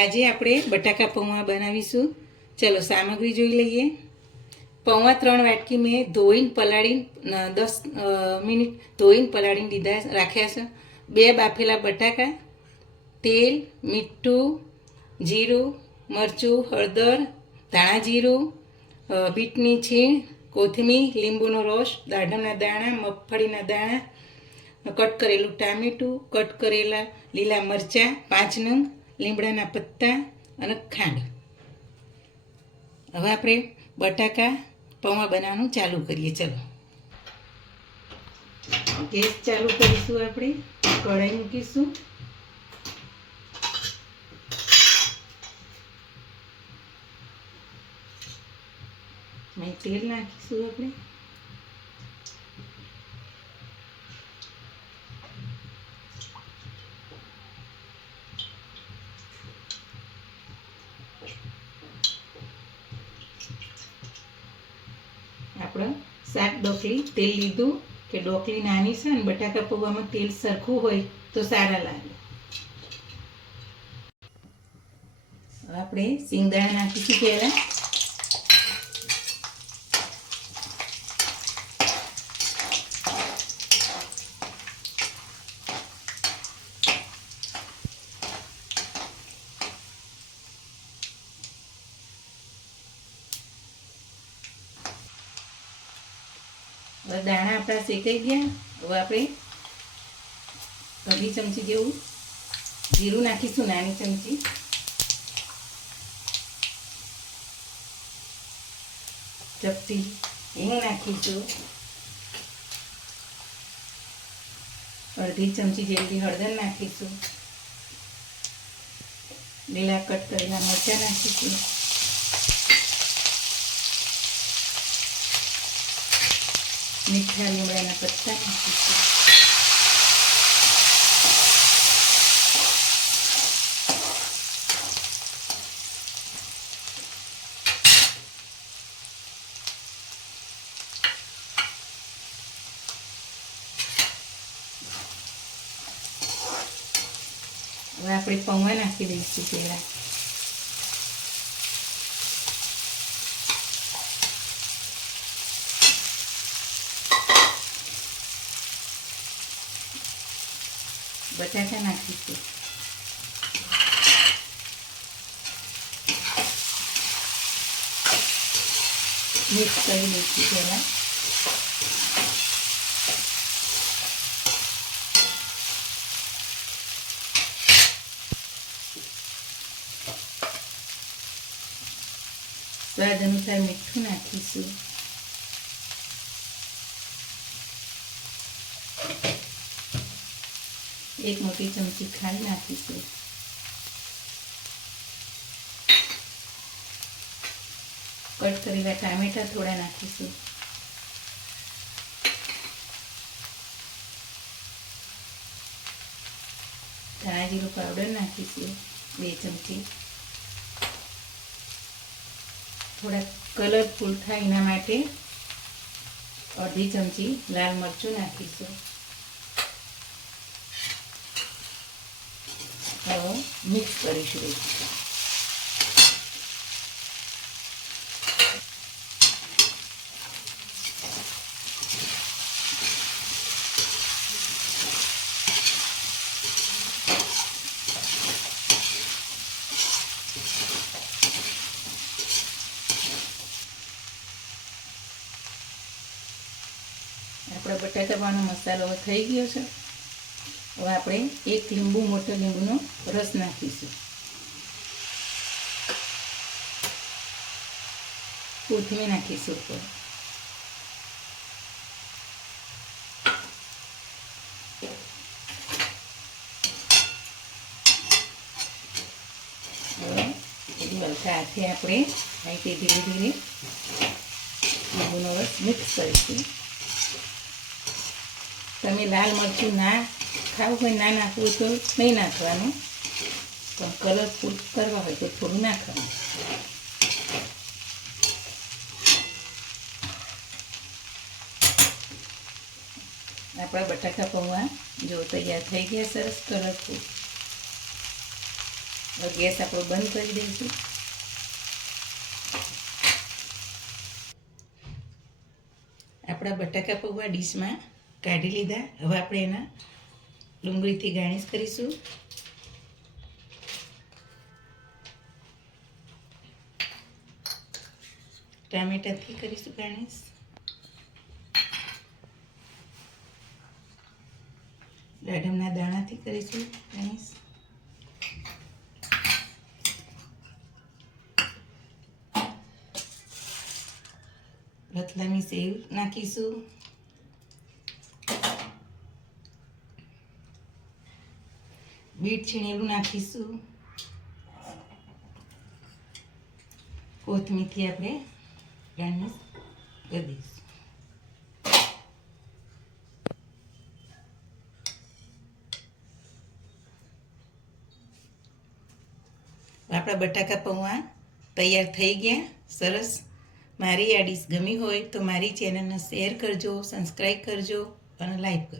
આજે આપણે બટાકા પૌવા બનાવીશું. ચલો સામગ્રી જોઈ લઈએ. પૌવા 3 વાટકી મેં ધોઈને પલાળીને 10 મિનિટ ધોઈને પલાળીને લીધા રાખ્યા છે. 2 બાફેલા બટાકા, તેલ, મીઠું, જીરું, મરચું, હળદર, ધાણા જીરું, બીટની છીણ, કોથમીર, લીંબુનો રસ, દાડમના દાણા, મગફળીના દાણા, કટ કરેલું ટામેટું, કટ કરેલા લીલા મરચાં 5 નંગ, લીમડાના પત્તા અને ખાંડ. હવે આપણે બટાકા પૌવા બનાવવાનું ચાલુ કરીએ. ચલો ગેસ ચાલુ કરીશું. આપણે કઢાઈ મૂકીશું. મેં તેલ નાખીશું. આપણે શાક ડોકલી તેલ લીધું કે ડોકલી નાની છે ને બટાકા પૌવામાં તેલ સરખું હોય તો સારા લાગે. આપણે સિંગદાણા નાખીશું પહેલા. હવે દાણા આપણા શેકાઈ ગયા. હવે આપણે અડધી ચમચી જેવું જીરું નાખીશું, નાની ચમચી. ચપટી હિંગ નાખીશું. અડધી ચમચી જેટલી હળદર નાખીશું. લીલા કટ કરેલા મરચાં નાખીશું. મીઠા લીમડાના પત્તા નાખીશું. હવે આપણે પૌવા નાખી દઈશું પહેલા. બટાકા નાખીશું. મિક્સ કરી દઈશું પહેલા. સ્વાદ અનુસાર મીઠું નાખીશું. એક મોટી ચમચી ખાંડ નાખીશું. કટ કરેલા ટામેટા થોડા નાખીશું. ધાણા જીરું પાવડર નાખીશું 2 ચમચી. થોડા કલરફુલ થાય એના માટે અડધી ચમચી લાલ મરચું નાખીશું. હવે મિક્સ કરીશું. આપણા બટાકા પૌવાનો મસાલો હવે થઈ ગયો છે. હવે આપણે 1 લીંબુ, મોટો લીંબુનો રસ નાખીશું. કોથમીર નાખીશું ઉપર. હવે હલકા હાથે આપણે તે ધીરે ધીરે લીંબુનો રસ મિક્સ કરીશું. તમે લાલ મરચું ના ખાવું હોય, ના નાખવું તો નહીં નાખવાનું, પણ કલરફુલ કરવા હોય તો થોડું નાખવાનું. આપણા બટાકા પૌવા જો તૈયાર થઈ ગયા, સરસ કલરફુલ. હવે ગેસ આપણો બંધ કરી દઈશું. આપણા બટાકા પૌવા ડીશમાં કાઢી લીધા. હવે આપણે એના ડુંગળીથી ગાર્નિશ કરીશું. ટામેટાથી કરીશું ગાર્નિશ. દાડમના દાણાથી કરીશું ગાર્નિશ. રતલામી સેવ નાખીશું. બીટ છીણેલું નાખીશું. કોથમીરથી આપણે ગાર્નિશ કરી દઈશું. આપણા બટાકા પૌવા તૈયાર થઈ ગયા. સરસ. મારી આ ડીશ ગમી હોય તો મારી ચેનલને શેર કરજો, સબસ્ક્રાઈબ કરજો અને લાઈક કરજો.